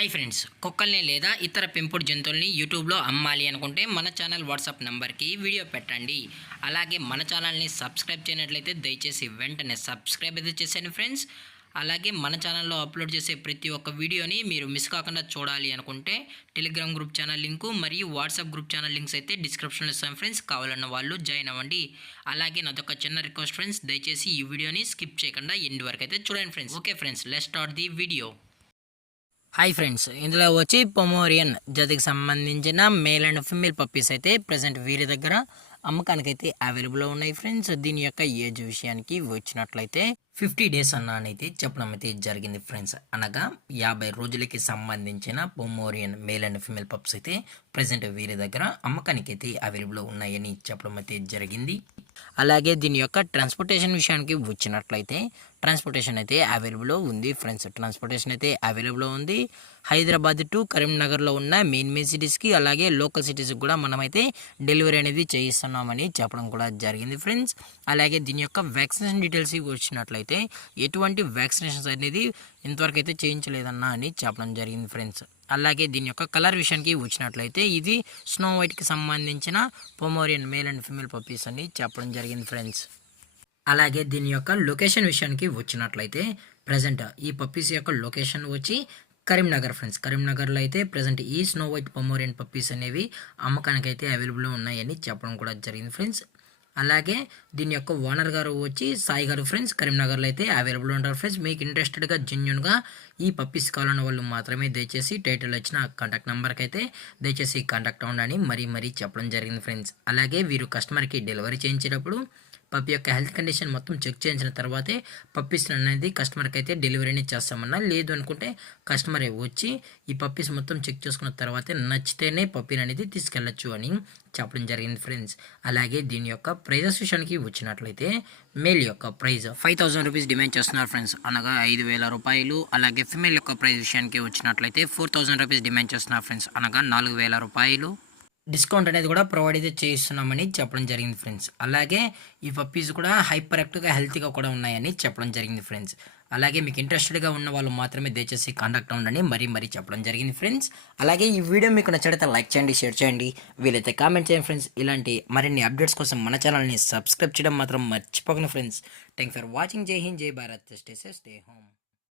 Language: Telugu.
హాయ్ ఫ్రెండ్స్, కుక్కల్ని లేదా ఇతర పెంపుడు జంతువుల్ని యూట్యూబ్లో అమ్మాలి అనుకుంటే మన ఛానల్ వాట్సాప్ నెంబర్కి వీడియో పెట్టండి. అలాగే మన ఛానల్ని సబ్స్క్రైబ్ చేయనట్లయితే దయచేసి వెంటనే సబ్స్క్రైబ్ అయితే చేసేయండి ఫ్రెండ్స్. అలాగే మన ఛానల్లో అప్లోడ్ చేసే ప్రతి ఒక్క వీడియోని మీరు మిస్ కాకుండా చూడాలి అనుకుంటే టెలిగ్రామ్ గ్రూప్ ఛానల్ లింకు మరియు వాట్సాప్ గ్రూప్ ఛానల్ లింక్స్ అయితే డిస్క్రిప్షన్లో ఇస్తాం ఫ్రెండ్స్. కావాలన్న వాళ్ళు జాయిన్ అవ్వండి. అలాగే నాదొక చిన్న రిక్వెస్ట్ ఫ్రెండ్స్, దయచేసి ఈ వీడియోని స్కిప్ చేయకుండా ఎండ్ వరకు అయితే చూడండి friends. Okay friends, let's start the video. Hi friends, ఇందులో వచ్చి పొమోరియన్ జాతికి సంబంధించిన మేల్ అండ్ ఫిమేల్ పప్పీస్ అయితే ప్రజెంట్ వీరి దగ్గర అమ్మకానికైతే అవైలబుల్లో ఉన్నాయి ఫ్రెండ్స్. దీని యొక్క ఏజ్ విషయానికి వచ్చినట్లయితే 50 డేస్ అన్నైతే చెప్పడం అయితే జరిగింది ఫ్రెండ్స్. అనగా 50 రోజులకి సంబంధించిన Pomeranian male and female pups అయితే ప్రజెంట్ వీరి దగ్గర అమ్మకానికి అయితే అవైలబుల్లో ఉన్నాయని చెప్పడం అయితే జరిగింది. అలాగే దీని యొక్క ట్రాన్స్పోర్టేషన్ విషయానికి వచ్చినట్లయితే ట్రాన్స్పోర్టేషన్ అయితే అవైలబుల్లో ఉంది ఫ్రెండ్స్. ట్రాన్స్పోర్టేషన్ అయితే అవైలబుల్లో ఉంది. హైదరాబాద్ టు కరీంనగర్లో ఉన్న మెయిన్ సిటీస్కి అలాగే లోకల్ సిటీస్కి కూడా మనమైతే డెలివరీ అనేది చేయిస్తున్నామని చెప్పడం కూడా జరిగింది ఫ్రెండ్స్. అలాగే దీని యొక్క వ్యాక్సినేషన్ డీటెయిల్స్ వచ్చినట్లయితే ఎటువంటి వ్యాక్సినేషన్స్ అనేది ఇంతవరకు అయితే చేయించలేదన్నా అని చెప్పడం జరిగింది ఫ్రెండ్స్. అలాగే దీని యొక్క కలర్ విషయానికి వచ్చినట్లయితే ఇది స్నో వైట్కి సంబంధించిన Pomeranian male and female puppies అని చెప్పడం జరిగింది ఫ్రెండ్స్. అలాగే దీని యొక్క లొకేషన్ విషయానికి వచ్చినట్లయితే ప్రజెంట్ ఈ పప్పీస్ యొక్క లొకేషన్ వచ్చి కరీంనగర్ ఫ్రెండ్స్. కరీంనగర్లో అయితే ప్రజెంట్ ఈ స్నో వైట్ పొమోరియన్ పప్పీస్ అనేవి అమ్మకానికి అయితే అవైలబుల్లో ఉన్నాయని చెప్పడం కూడా జరిగింది ఫ్రెండ్స్. అలాగే దీని యొక్క ఓనర్ గారు వచ్చి సాయి గారు ఫ్రెండ్స్. కరీంనగర్లో అయితే అవైలబుల్ ఉంటారు ఫ్రెండ్స్. మీకు ఇంట్రెస్టెడ్గా జెన్యున్గా ఈ పప్పీస్ కావాలన్న వాళ్ళు మాత్రమే దయచేసి టైటిల్ వచ్చిన కాంటాక్ట్ నెంబర్కి అయితే దయచేసి కాంటాక్ట్ అవ్వండి మరీ చెప్పడం జరిగింది ఫ్రెండ్స్. అలాగే వీరు కస్టమర్కి డెలివరీ చేయించేటప్పుడు పప్పి యొక్క హెల్త్ కండిషన్ మొత్తం చెక్ చేయించిన తర్వాతే పప్పీస్ అనేది కస్టమర్కి అయితే డెలివరీని చేస్తామన్నా. లేదు అనుకుంటే కస్టమర్ వచ్చి ఈ పప్పీస్ మొత్తం చెక్ చేసుకున్న తర్వాతే నచ్చితేనే పప్పీని అనేది తీసుకెళ్ళచ్చు అని చెప్పడం జరిగింది ఫ్రెండ్స్. అలాగే దీని యొక్క ప్రైజెస్ విషయానికి వచ్చినట్లయితే మేల్ యొక్క ప్రైజ్ 5000 రూపీస్ డిమాండ్ చేస్తున్నారు ఫ్రెండ్స్, అనగా 5000 రూపాయలు. అలాగే ఫిమేల్ యొక్క ప్రైజ్ విషయానికి వచ్చినట్లయితే 4000 రూపీస్ డిమాండ్ చేస్తున్నారు ఫ్రెండ్స్, అనగా 4000 రూపాయలు. డిస్కౌంట్ అనేది కూడా ప్రొవైడ్ అయితే చేస్తున్నామని చెప్పడం జరిగింది ఫ్రెండ్స్. అలాగే ఈ పప్పీస్ కూడా హైపర్ యాక్టివ్గా హెల్తీగా కూడా ఉన్నాయని చెప్పడం జరిగింది ఫ్రెండ్స్. అలాగే మీకు ఇంట్రెస్టెడ్గా ఉన్న వాళ్ళు మాత్రమే దయచేసి కాంటాక్ట్ అవ్వండి మరీ చెప్పడం జరిగింది ఫ్రెండ్స్. అలాగే ఈ వీడియో మీకు నచ్చితే లైక్ చేయండి, షేర్ చేయండి, వీలైతే కామెంట్ చేయండి ఫ్రెండ్స్. ఇలాంటి మరిన్ని అప్డేట్స్ కోసం మన ఛానల్ని సబ్స్క్రైబ్ చేయడం మాత్రం మర్చిపోకండి ఫ్రెండ్స్. Thank for watching. జై హింద్, జై Bharat, stay safe, stay home.